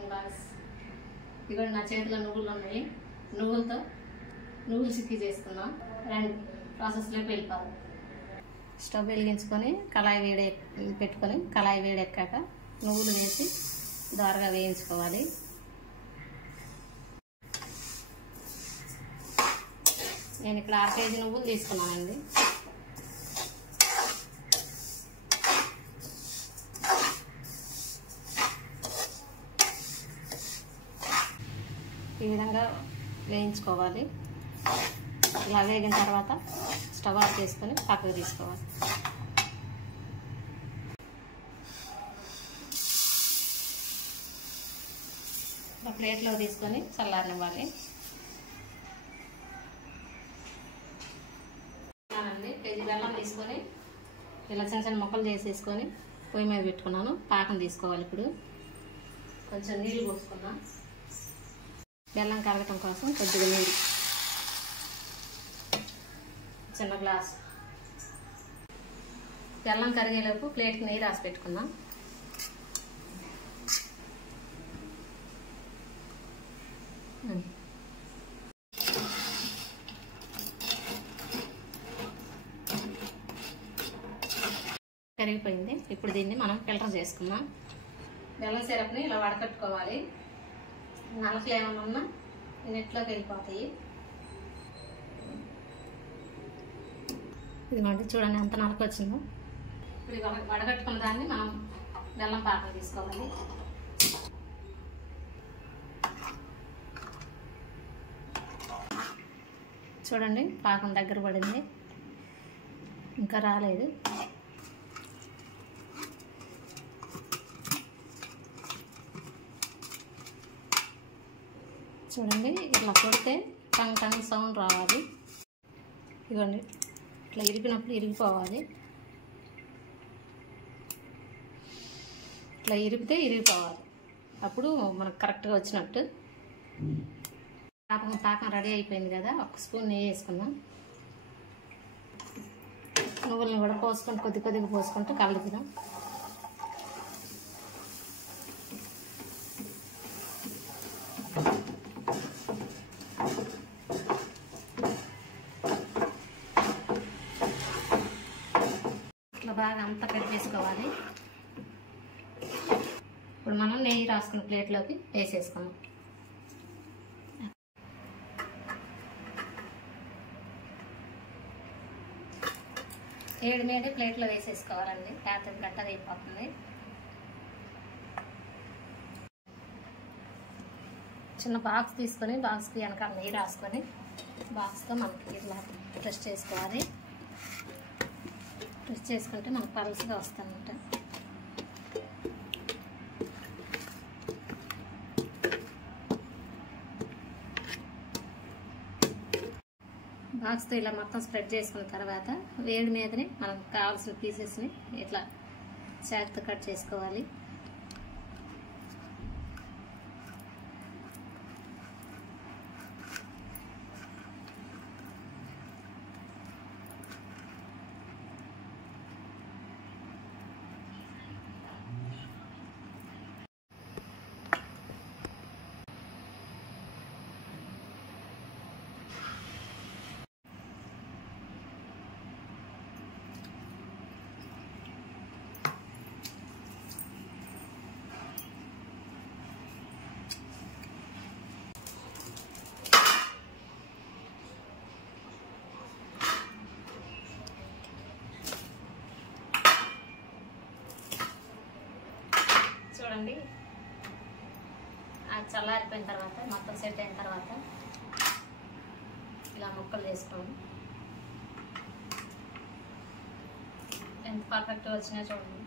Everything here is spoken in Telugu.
Morning blogs. ఇదిగో నా చేతిలో నువ్వులు ఉన్నాయి. నువ్వులతో నువ్వులు చిక్కీ చేసుకుందాం. రండి ప్రాసెస్లోకి వెళ్ళిపోదాం. స్టవ్ వెలిగించుకొని కళాయి పెట్టుకొని కళాయి వేడెక్కాక నువ్వులు వేసి దోరగా వేయించుకోవాలి. నేను ఇక్కడ 1/2 కేజీ నువ్వులు తీసుకున్నానండి. ఈ విధంగా వేయించుకోవాలి. ఇలా వేగిన తర్వాత స్టవ్ ఆఫ్ చేసుకొని పక్కకు తీసుకోవాలి. ఒక ప్లేట్లో తీసుకొని చల్లారనివ్వాలి. కేజీ బెల్లం తీసుకొని ఇలా చిన్న చిన్న ముక్కలు చేసేసుకొని పొయ్యి మీద పెట్టుకున్నాను. పాకం తీసుకోవాలి. ఇప్పుడు కొంచెం నీళ్ళు పోసుకున్నాం. బెల్లం కరగటం కోసం కొద్దిగా నీళ్ళు, చిన్న గ్లాస్. బెల్లం కరిగేలోపు ప్లేట్కి నెయ్యి రాసి పెట్టుకుందాం. కరిగిపోయింది. ఇప్పుడు దీన్ని మనం ఫిల్టర్ చేసుకుందాం. బెల్లం సిరప్ని ఇలా వడకట్టుకోవాలి. నలకలు ఏమైనా ఉన్నా నెట్లోకి వెళ్ళిపోతాయి. ఇదిగోండి, చూడండి ఎంత నలక వచ్చిందో. ఇప్పుడు వడగట్టుకున్న దాన్ని మనం బెల్లం పాకం తీసుకోవాలి. చూడండి పాకం దగ్గర పడింది, ఇంకా రాలేదు. చూడండి ఇట్లా కొడితే టంగ్ టంగ్ సౌండ్ రావాలి. ఇదిగోండి ఇట్లా ఇరిగినప్పుడు ఇరిగిపోవాలి. ఇట్లా ఇరిగితే ఇరిగిపోవాలి. అప్పుడు మనకు కరెక్ట్గా వచ్చినట్టు. పాకం రెడీ అయిపోయింది కదా. 1 స్పూన్ నెయ్యి వేసుకుందాం. నువ్వులను కూడా పోసుకుంటూ కొద్ది కొద్దిగా పోసుకుంటూ కలుపుదాం. ఇట్లా బాగా అంతా కట్ చేసుకోవాలి. ఇప్పుడు మనం నెయ్యి రాసుకున్న ప్లేట్లోకి వేసేసుకుందాం. ఏడు మీద ప్లేట్లో వేసేసుకోవాలండి. లేకపోతే గట్టగా అయిపోతుంది. చిన్న బాక్స్ తీసుకొని బాక్స్కి వెనకాల నెయ్యి రాసుకొని బాక్స్తో మనకి ఇట్లా ప్రెస్ చేసుకోవాలి. ప్రెస్ చేసుకుంటే మనకు పల్స్గా వస్తుందన్నమాట. బాక్స్తో ఇలా మొత్తం స్ప్రెడ్ చేసుకున్న తర్వాత వేడి మీదనే మనకు కావాల్సిన పీసెస్ని ఇట్లా చాక్తో కట్ చేసుకోవాలి. చూడండి అది చల్లారిపోయిన తర్వాత మొత్తం సెట్ అయిన తర్వాత ఇలా ముక్కలు చేసుకోండి. ఎంత పర్ఫెక్ట్గా వచ్చినా చూడండి.